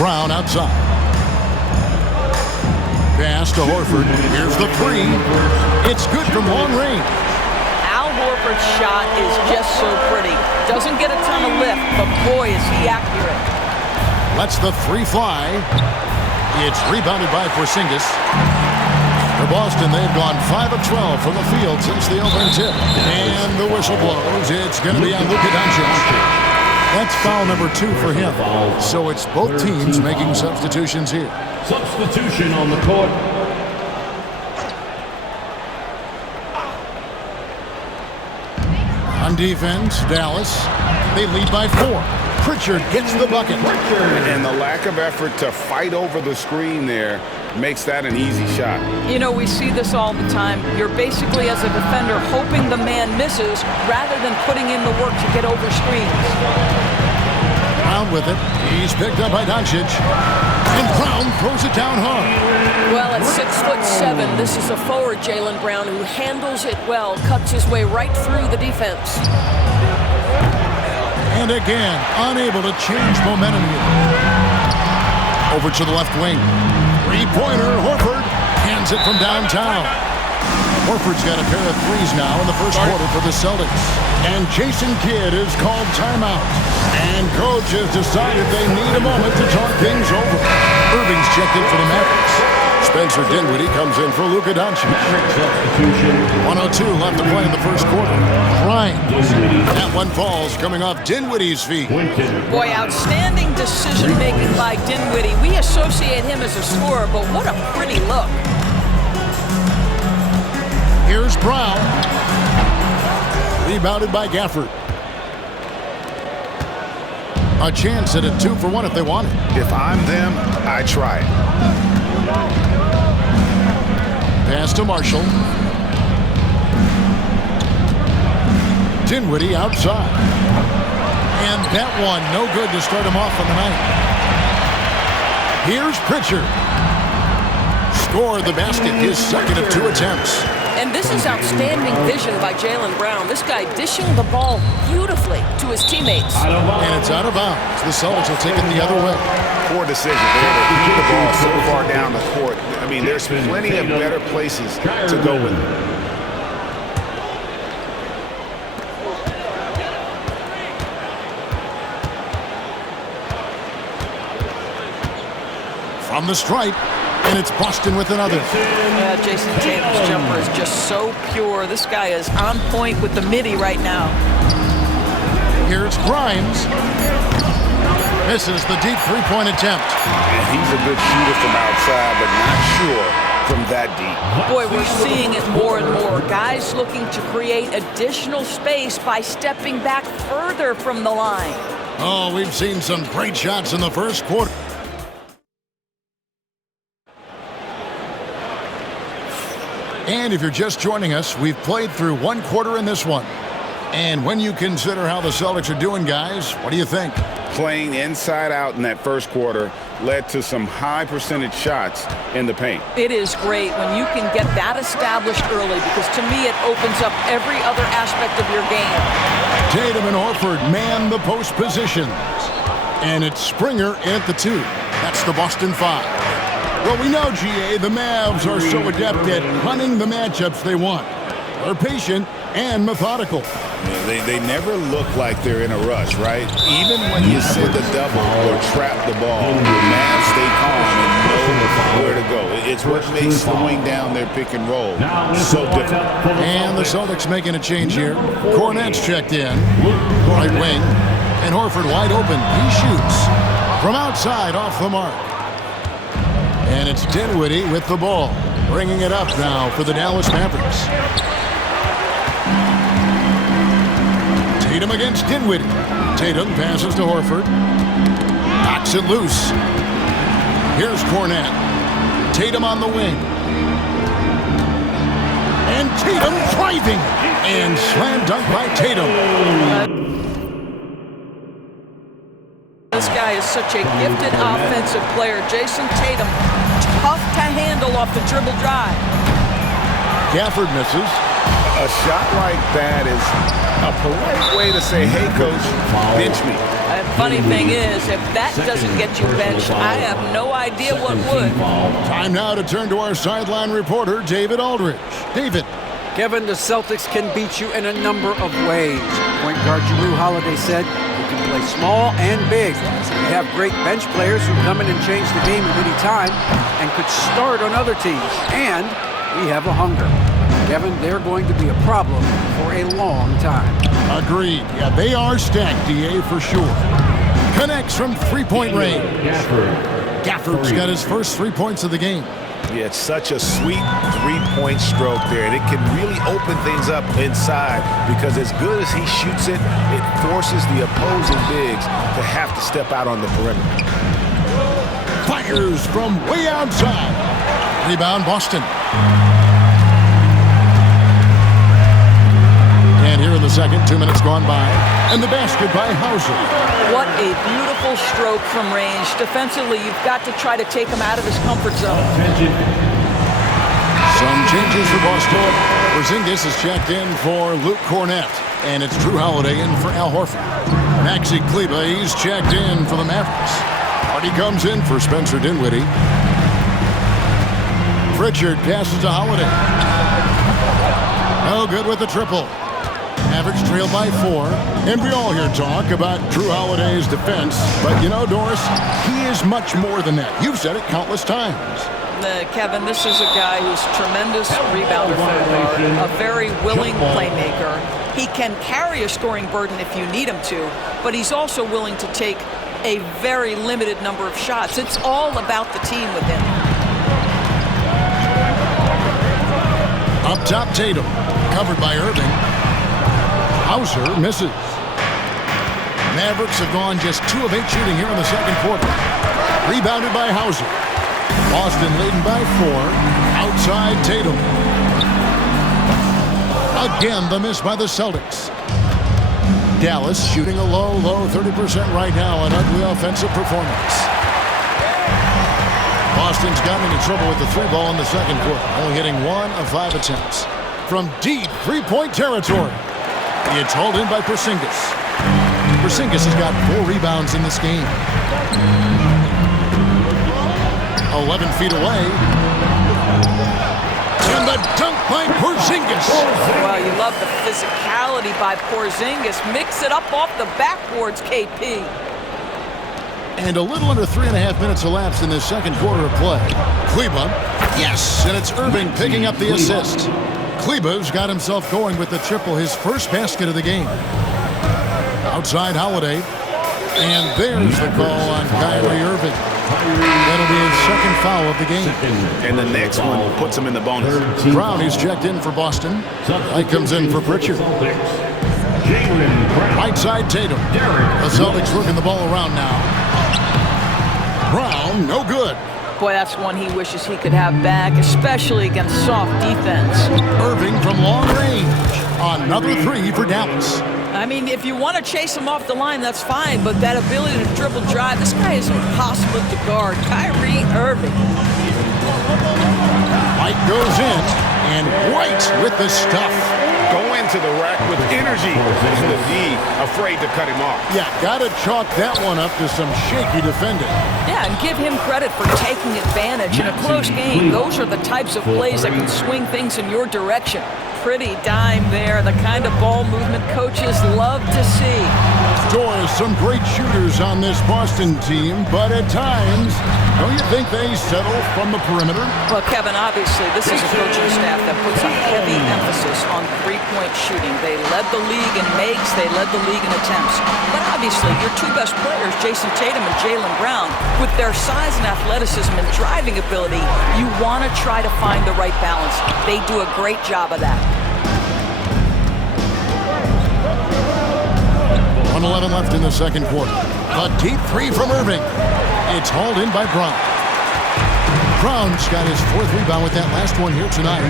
Brown outside. Pass to Horford. Here's the three. It's good from long range. Al Horford's shot is just so pretty. Doesn't get a ton of lift, but boy, is he accurate. Lets the three fly. It's rebounded by Porzingis. For Boston, they've gone 5 of 12 from the field since the opening tip. And the whistle blows. It's going to be on Luka Doncic. That's foul number 2 for him. So it's both teams making substitutions here. Substitution on the court. On defense, Dallas. They lead by 4. Pritchard gets the bucket. And the lack of effort to fight over the screen there makes that an easy shot. You know, we see this all the time. You're basically, as a defender, hoping the man misses rather than putting in the work to get over screens. Brown with it. He's picked up by Doncic. And Brown throws it down hard. Well, at 6'7", this is a forward, Jaylen Brown, who handles it well, cuts his way right through the defense. And again, unable to change momentum here. Over to the left wing. Three-pointer, Horford hands it from downtown. Horford's got a pair of threes now in the first quarter for the Celtics. And Jason Kidd is called timeout. And coach has decided they need a moment to talk things over. Irving's checked in for the Mavericks. Spencer Dinwiddie comes in for Luka Doncic. 102 left to play in the first quarter. Bryant. That one falls coming off Dinwiddie's feet. Boy, outstanding decision-making by Dinwiddie. We associate him as a scorer, but what a pretty look. Here's Brown. Rebounded by Gafford. A chance at a 2-for-1 if they want it. If I'm them, I try it. Pass to Marshall. Dinwiddie outside. And that one, no good to start him off on the night. Here's Pritchard. Scored the basket, his second of 2 attempts. And this is outstanding vision by Jaylen Brown. This guy dishing the ball beautifully to his teammates. And it's out of bounds. The Celtics will take it the other way. Poor decision there to keep the ball so far down the court. I mean, there's plenty of better places to go with it. From the stripe, and it's Boston with another. Yeah, Jason Tatum's jumper is just so pure. This guy is on point with the midi right now. Here's Grimes. Misses the deep three-point attempt. And he's a good shooter from outside, but not sure from that deep. Boy, we're seeing it more and more. Guys looking to create additional space by stepping back further from the line. Oh, we've seen some great shots in the first quarter. And if you're just joining us, we've played through one quarter in this one. And when you consider how the Celtics are doing, guys, what do you think? Playing inside out in that first quarter led to some high percentage shots in the paint. It is great when you can get that established early because to me it opens up every other aspect of your game. Tatum and Horford man the post positions. And it's Springer at the 2. That's the Boston 5. Well, we know, GA, the Mavs are so adept at hunting the matchups they want. They're patient and methodical. Yeah, they never look like they're in a rush, right? Even when you sit the double or trap the ball, the Mavs stay calm and know where to go. It's what makes slowing down their pick and roll so difficult. And the Celtics making a change here. Kornet's checked in. Right wing. And Horford wide open. He shoots from outside off the mark. And it's Dinwiddie with the ball. Bringing it up now for the Dallas Mavericks. Tatum against Dinwiddie. Tatum passes to Horford. Knocks it loose. Here's Kornet. Tatum on the wing. And Tatum driving. And slam dunk by Tatum. This guy is such a gifted offensive player. Jason Tatum, tough to handle off the dribble drive. Gafford misses. A shot like that is a polite way to say, hey, coach, bench me. The funny thing is, if that doesn't get you benched, I have no idea what would. Time now to turn to our sideline reporter, David Aldridge. David. Kevin, the Celtics can beat you in a number of ways. Point guard Jrue Holiday said you can play small and big. We have great bench players who come in and change the game at any time and could start on other teams. And we have a hunger. Kevin, they're going to be a problem for a long time. Agreed. Yeah, they are stacked, DA, for sure. Connects from three-point range. Gafford's got his first 3 points of the game. Yeah, it's such a sweet three-point stroke there, and it can really open things up inside because as good as he shoots it, it forces the opposing bigs to have to step out on the perimeter. Fires from way outside. Rebound, Boston. And here in the second, 2 minutes gone by, and the basket by Hauser. What a beautiful stroke from range. Defensively, you've got to try to take him out of his comfort zone. Some changes for Boston. Porzingis is checked in for Luke Cornett, and it's Jrue Holiday in for Al Horford. Maxi Kleber, he's checked in for the Mavericks. Hardy comes in for Spencer Dinwiddie. Pritchard passes to Holiday. No good with the triple. Mavericks trail by 4. And we all hear talk about Jrue Holiday's defense. But you know, Doris, he is much more than that. You've said it countless times. Kevin, this is a guy who's tremendous rebounder for the guard, a very willing playmaker. He can carry a scoring burden if you need him to, but he's also willing to take a very limited number of shots. It's all about the team with him. Up top, Tatum. Covered by Irving. Hauser misses. Mavericks have gone just 2 of 8 shooting here in the second quarter. Rebounded by Hauser. Boston leading by 4. Outside Tatum. Again, the miss by the Celtics. Dallas shooting a low 30% right now. An ugly offensive performance. Boston's gotten into trouble with the 3-ball in the second quarter. Only hitting 1 of 5 attempts. From deep 3-point territory. It's hauled in by Porzingis. Porzingis has got 4 rebounds in this game. 11 feet away. And the dunk by Porzingis. Well, you love the physicality by Porzingis. Mix it up off the backboards, KP. And a little under 3.5 minutes elapsed in this second quarter of play. Kleber. Yes, and it's Irving picking up the assist. Kleber's got himself going with the triple, his first basket of the game. Outside Holiday. And there's the call on Kyrie Irving. That'll be his second foul of the game. And the next one puts him in the bonus. Brown is checked in for Boston. Light comes in for Pritchard. Right side Tatum. The Celtics working the ball around now. Brown, no good. Boy, that's one he wishes he could have back, especially against soft defense. Irving from long range. Another 3 for Dallas. I mean, if you want to chase him off the line, that's fine, but that ability to dribble drive, this guy is impossible to guard. Kyrie Irving. White goes in, and White with the stuff. Go into the rack with energy. And the D afraid to cut him off. Yeah, gotta chalk that one up to some shaky defending. Yeah, and give him credit for taking advantage. In a close game, those are the types of plays that can swing things in your direction. Pretty dime there, the kind of ball movement coaches love to see. Doris, some great shooters on this Boston team, but at times, don't you think they settle from the perimeter? Well, Kevin, obviously, this is a coaching staff that puts a heavy emphasis on three-point shooting. They led the league in makes, they led the league in attempts. But obviously, your 2 best players, Jason Tatum and Jaylen Brown, with their size and athleticism and driving ability, you want to try to find the right balance. They do a great job of that. 1:11 left in the second quarter. A deep 3 from Irving. It's hauled in by Brown. Brown's got his 4th rebound with that last one here tonight.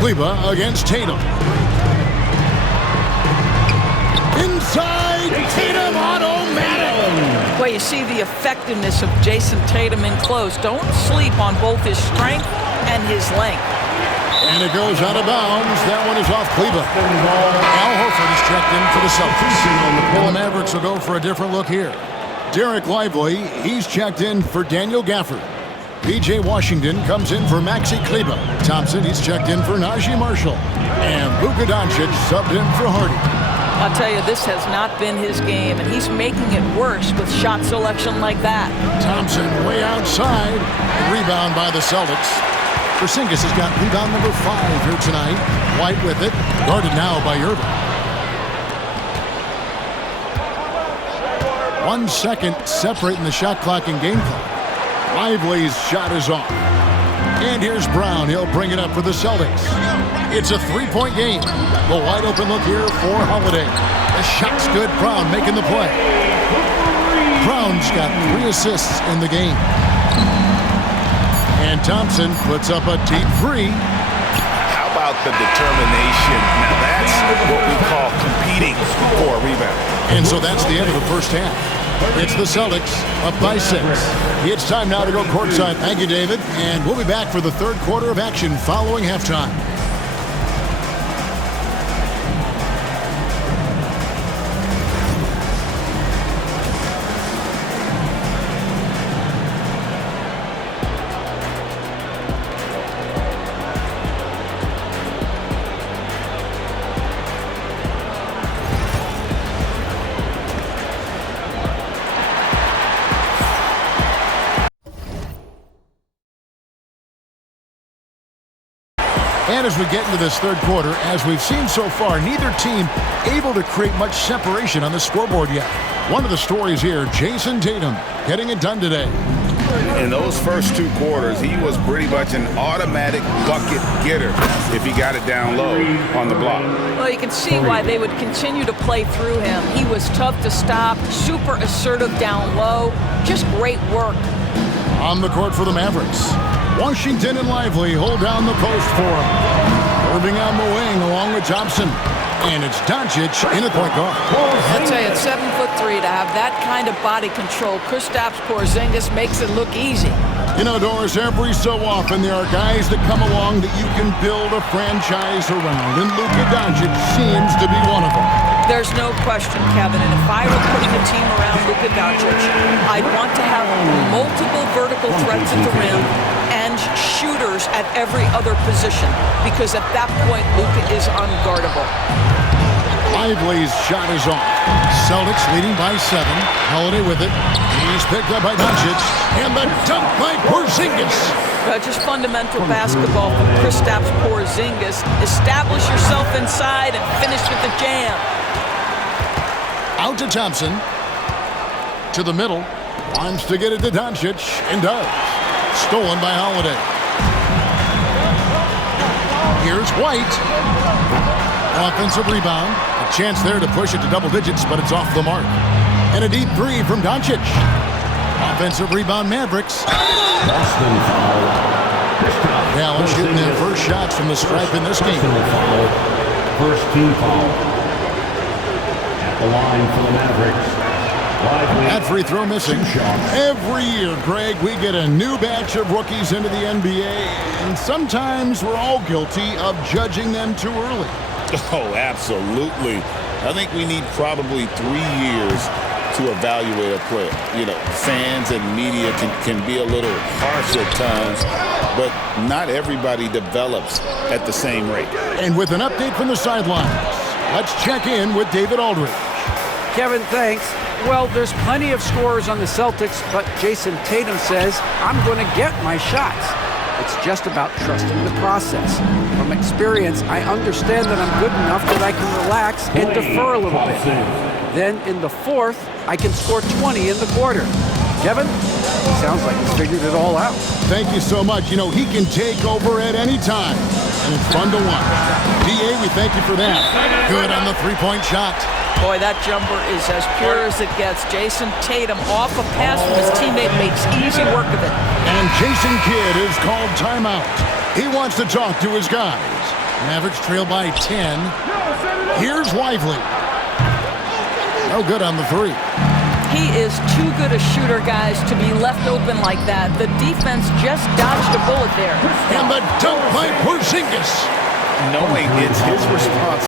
Kleber against Tatum. Inside, Tatum automatic. Well, you see the effectiveness of Jason Tatum in close. Don't sleep on both his strength and his length. And it goes out of bounds. That one is off Kleba. Al Horford is checked in for the Celtics. And the Mavericks will go for a different look here. Derek Lively, he's checked in for Daniel Gafford. P.J. Washington comes in for Maxi Kleba. Thompson, he's checked in for Najee Marshall. And Luka Doncic subbed in for Hardy. I'll tell you, this has not been his game, and he's making it worse with shot selection like that. Thompson way outside. Rebound by the Celtics. Porzingis has got rebound number 5 here tonight. White with it. Guarded now by Irving. 1 second separating the shot clock and game clock. Lively's shot is off. And here's Brown. He'll bring it up for the Celtics. It's a 3-point game. The wide open look here for Holiday. The shot's good. Brown making the play. Brown's got 3 assists in the game. And Thompson puts up a deep 3. How about the determination? Now that's what we call competing for a rebound. And so that's the end of the first half. It's the Celtics up by 6. It's time now to go courtside. Thank you, David. And we'll be back for the third quarter of action following halftime. And as we get into this third quarter, as we've seen so far, neither team able to create much separation on the scoreboard yet. One of the stories here, Jason Tatum getting it done today. In those first 2 quarters, he was pretty much an automatic bucket getter if he got it down low on the block. Well, you can see why they would continue to play through him. He was tough to stop, super assertive down low, just great work. On the court for the Mavericks, Washington and Lively hold down the post for him. Irving on the wing along with Thompson. And it's Doncic in the point guard. I'll tell you, at 7'3", to have that kind of body control, Kristaps Porzingis makes it look easy. You know, Doris, every so often there are guys that come along that you can build a franchise around, and Luka Doncic seems to be one of them. There's no question, Kevin, and if I were putting a team around Luka Doncic, I'd want to have multiple vertical threats at the rim and shooters at every other position, because at that point, Luka is unguardable. Lively's shot is off. Celtics leading by 7. Holiday with it. He's picked up by Doncic. And the dunk by Porzingis. Just fundamental basketball from Kristaps Porzingis. Establish yourself inside and finish with the jam. Out to Thompson. To the middle. Wants to get it to Doncic. And does. Stolen by Holiday. Here's White. Offensive rebound. A chance there to push it to double digits, but it's off the mark. And a deep 3 from Doncic. Offensive rebound, Mavericks. Dallas shooting their first shots from the stripe in this game. First team foul. At the line for the Mavericks. That free throw missing. Every year, Greg, we get a new batch of rookies into the NBA, and sometimes we're all guilty of judging them too early. Oh, absolutely. I think we need probably 3 years to evaluate a player. You know, fans and media can be a little harsh at times, but not everybody develops at the same rate. And with an update from the sidelines, let's check in with David Aldridge. Kevin, thanks. Well, there's plenty of scorers on the Celtics, but Jason Tatum says, I'm going to get my shots. It's just about trusting the process. From experience, I understand that I'm good enough that I can relax and defer a little bit. Then in the fourth, I can score 20 in the quarter. Kevin, he sounds like he's figured it all out. Thank you so much. You know, he can take over at any time, and it's fun to watch. DA, we thank you for that. Good on the three-point shot. Boy, that jumper is as pure as it gets. Jason Tatum off a pass from his teammate makes easy work of it. And Jason Kidd is called timeout. He wants to talk to his guys. Mavericks trail by 10. Here's Lively. No good on the 3. He is too good a shooter, guys, to be left open like that. The defense just dodged a bullet there. And the dunk by Porzingis. Knowing it's his responsibility